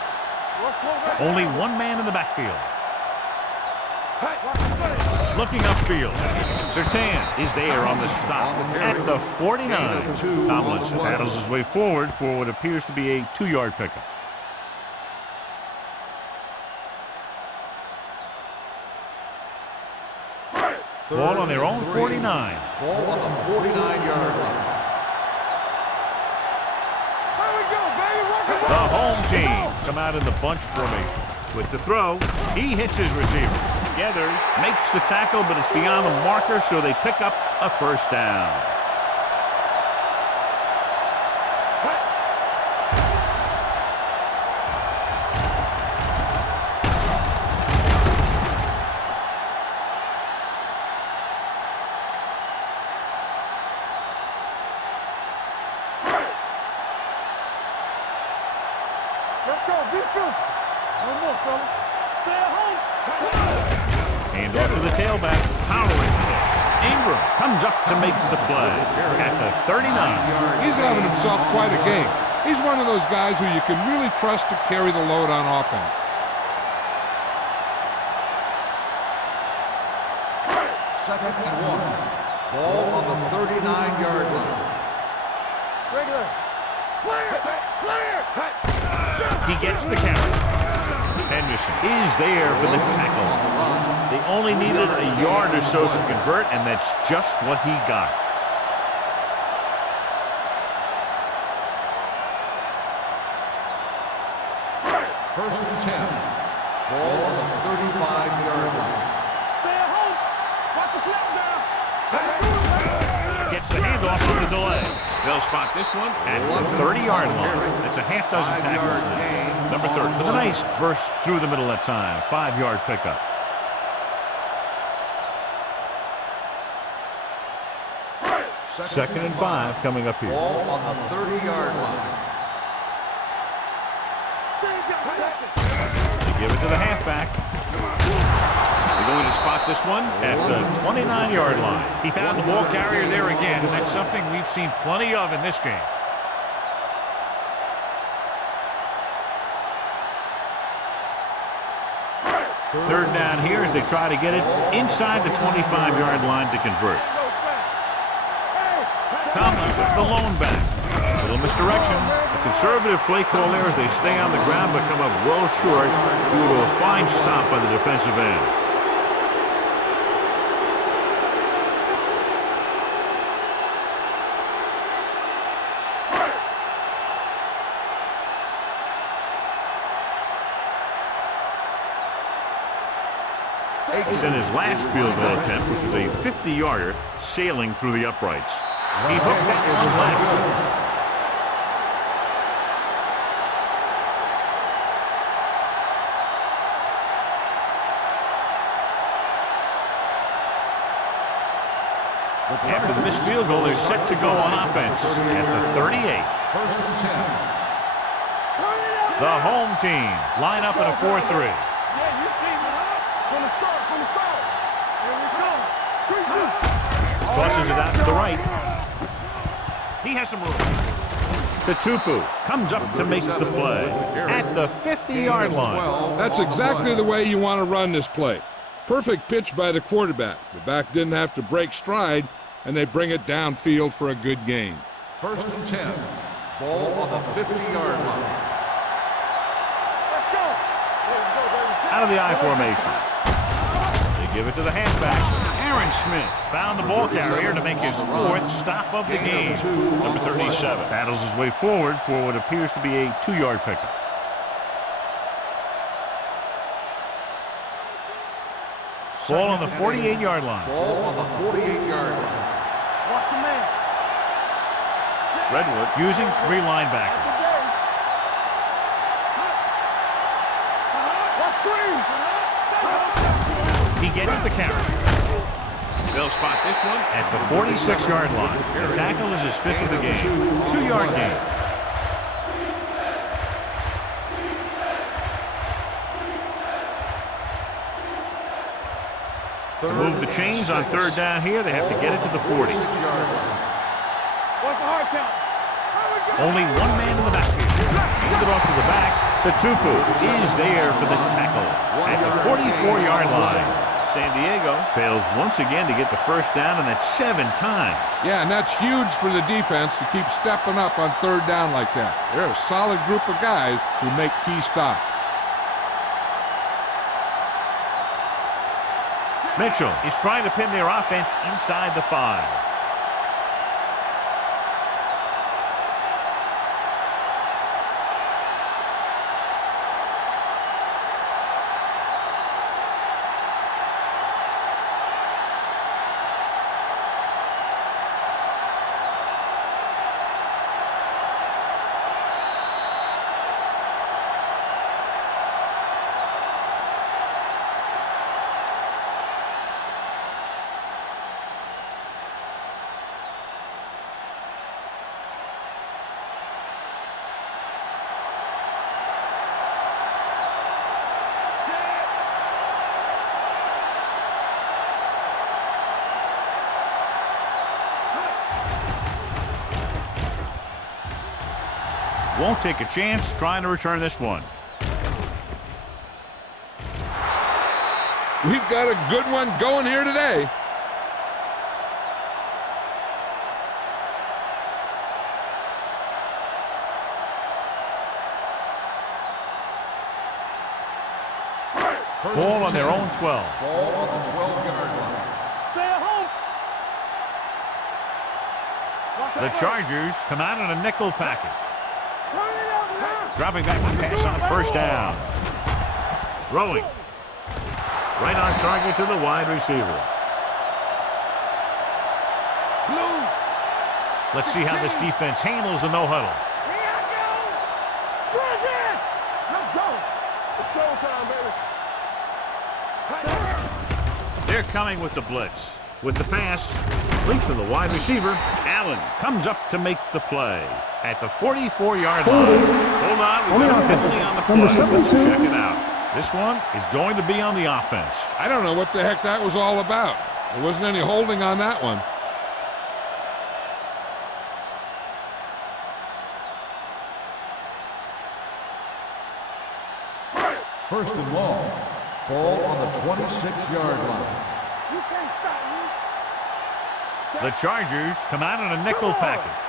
Let's go back. Only one man in the backfield. Looking upfield. Surtain is there on the stop at the 49. Tomlinson battles his way forward for what appears to be a 2-yard pickup. Ball on their own 49. Ball on the 49-yard line. There we go, baby. The home team come out in the bunch formation. With the throw, he hits his receiver. Gathers, makes the tackle, but it's beyond the marker, so they pick up a first down. Let's go. Be physical. No more, fella. Stay at home. Hand off to the tailback, powering. Ingram comes up to make the play at the 39. He's having himself quite a game. He's one of those guys who you can really trust to carry the load on offense. Second and 1. Ball on the 39-yard line. Regular. Clear. He gets the carry. Henderson is there for the tackle. They only needed a yard or so to convert, and that's just what he got. First and 10. Ball on the 35-yard line. Stay at home. Watch the slap down. Gets the handoff with the delay. They'll spot this one at the 30-yard line. That's a half dozen tackles now. Number 30 with a nice burst through the middle that time. 5-yard pickup. Second and 5 coming up here. Ball on the 30-yard line. They give it to the halfback. They're going to spot this one at the 29-yard line. He found the ball carrier there again, and that's something we've seen plenty of in this game. Third down here as they try to get it inside the 25-yard line to convert. Tomlinson, the lone back. A little misdirection. A conservative play call there as they stay on the ground but come up well short due to a fine stop by the defensive end. He sent his last field goal attempt, which was a 50-yarder, sailing through the uprights. He hooked that one left. After the missed field goal, they're set to go on offense at the 38. First and 10. The home team line up in a 4-3. Yeah, you see me. From the start, from the start. Here we come. Tosses it out to the right. He has some room. Tupu comes up to make the play at the 50-yard line. That's exactly the way you want to run this play. Perfect pitch by the quarterback. The back didn't have to break stride, and they bring it downfield for a good gain. First and 10. Ball on the 50-yard line. Let's go. Out of the I formation. They give it to the halfback. Aaron Smith found the ball carrier to make his 4th stop of the game. Number 37 paddles his way forward for what appears to be a 2-yard pickup. Ball on the 48-yard line. Ball on the 48-yard line. Watch your man. Redwood using 3 linebackers. Watch screen. He gets the carry. They'll spot this one at the 46-yard line. The tackle is his 5th of the game. 2-yard gain. To move the chains on 3rd down here, they have to get it to the 40. What's the hard count? Only one man in the backfield. Hand it off to the back. Tupu is there for the tackle at the 44-yard line. San Diego fails once again to get the first down, and that's 7 times. Yeah, and that's huge for the defense to keep stepping up on 3rd down like that. They're a solid group of guys who make key stops. Mitchell is trying to pin their offense inside the 5. Won't take a chance trying to return this one. We've got a good one going here today. Ball on their own 12. Ball on the 12-yard line. Stay at home. The Chargers come out in a nickel package. Turn it up now. Dropping back to pass on 1st down. Throwing. Right on target to the wide receiver. Let's see how this defense handles the no-huddle. Here I go. Bring it. Let's go. It's showtime, baby. They're coming with the blitz. With the pass, complete to the wide receiver. Allen comes up to make the play at the 44-yard line. Hold on, we've got a penalty on the play. Let's check it out. This one is going to be on the offense. I don't know what the heck that was all about. There wasn't any holding on that one. First and long. Ball on the 26-yard line. You can't stop me. The Chargers come out in a nickel package.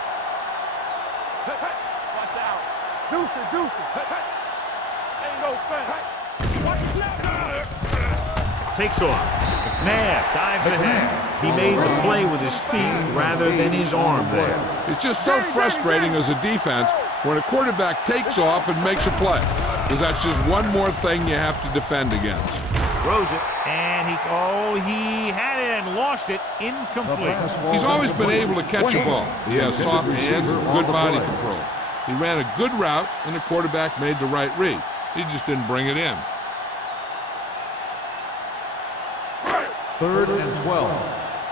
Watch out. Deuce it, deuce it. Ain't no fence. Takes off. McNabb dives ahead. He made the play with his feet rather than his arm there. It's just so frustrating as a defense when a quarterback takes off and makes a play, because that's just one more thing you have to defend against. Throws it, and he had it and lost it. Incomplete. He's always been able to catch a ball. He has soft hands and good body control. He ran a good route, and the quarterback made the right read. He just didn't bring it in. 3rd and 12.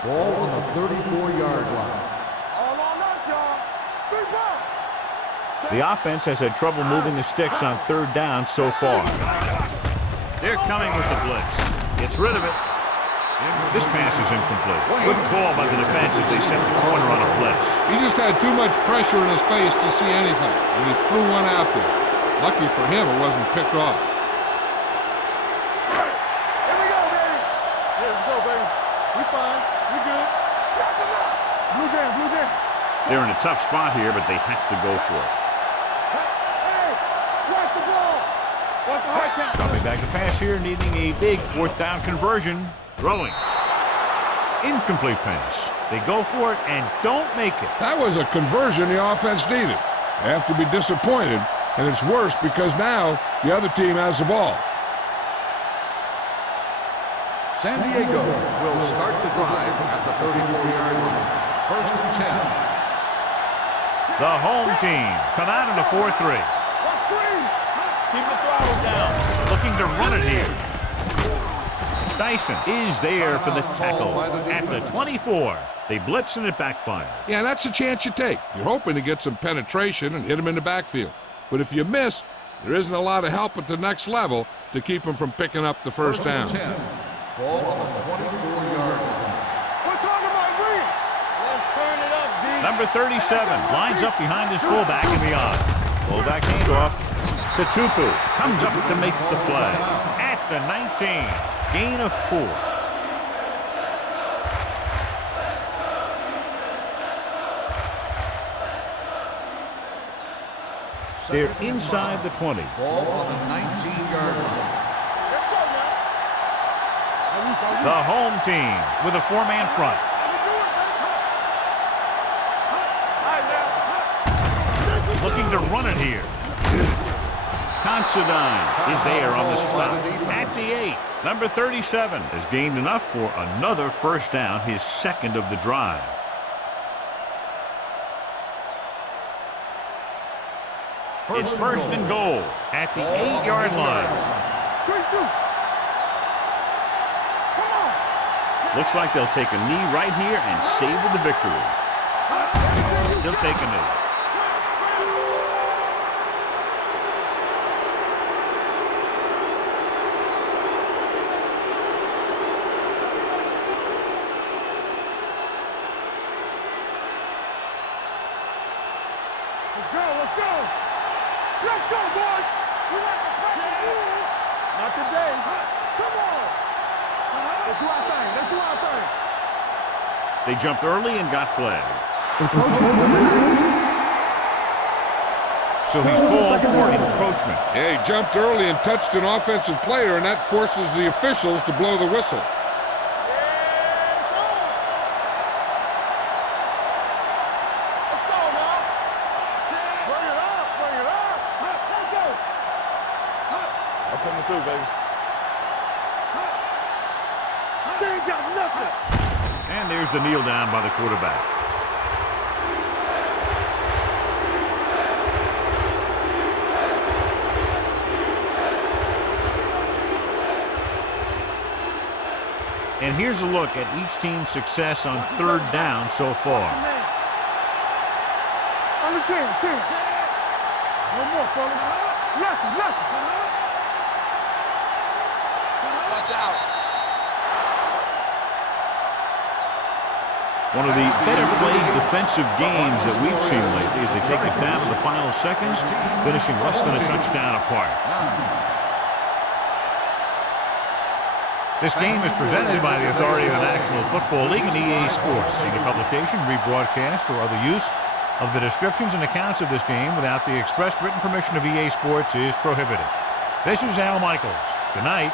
Ball on the 34-yard line. All on us, y'all. Big ball. The offense has had trouble moving the sticks on 3rd down so far. They're coming with the blitz. Gets rid of it. This pass is incomplete. Good call by the defense as they sent the corner on a blitz. He just had too much pressure in his face to see anything, and he threw one out there. Lucky for him, it wasn't picked off. Here we go, baby. Here we go, baby. We fine. We good. Blue jam, blue jam. They're in a tough spot here, but they have to go for it. Hey, watch the ball. Watch the high count. Dropping back to pass here, needing a big 4th down conversion. Throwing. Incomplete pass. They go for it and don't make it. That was a conversion the offense needed. They have to be disappointed, and it's worse because now the other team has the ball. San Diego will start the drive at the 34-yard line. 1st and 10. The home team come out in a 4-3. Let's screen. Keep the throttle down. Looking to run it here. Dyson is there for the tackle at the 24. They blitz and it backfires. Yeah, that's a chance you take. You're hoping to get some penetration and hit him in the backfield. But if you miss, there isn't a lot of help at the next level to keep him from picking up the 1st down. 10. Ball on the 24-yard line. We're talking about read. Let's turn it up, D. Number 37 lines up behind his fullback in the odd. Fullback handoff to Tupu. Comes up to make the play at the 19. Gain of 4. They're inside the 20. Ball on the 19-yard line. Let's go, y'all. The home team with a 4-man front. Looking to run it here. Considine is there on the stop at the 8. Number 37 has gained enough for another 1st down, his 2nd of the drive. It's 1st and goal at the 8-yard line. Quick shoot. Come on. Looks like they'll take a knee right here and savor the victory. He'll take a knee. Let's go, let's go. Let's go, boys. We like to play the rules. Not today. Come on. Let's do our thing. Let's do our thing. They jumped early and got flagged. Encroachment number 9. So he's called for encroachment. Yeah, he jumped early and touched an offensive player, and that forces the officials to blow the whistle. Let's go, now. Bring it up. Bring it up. Let's go. I'm coming through, baby. They ain't got nothing. And there's the kneel down by the quarterback. And here's a look at each team's success on 3rd down so far. On the 10. No more, fellas. Left. Watch out. One of the better played defensive games that we've seen lately as they take it down to the final seconds, finishing less than a touchdown apart. This game is presented by the authority of the National Football League and EA Sports. Any publication, rebroadcast, or other use of the descriptions and accounts of this game without the expressed written permission of EA Sports is prohibited. This is Al Michaels. Good night.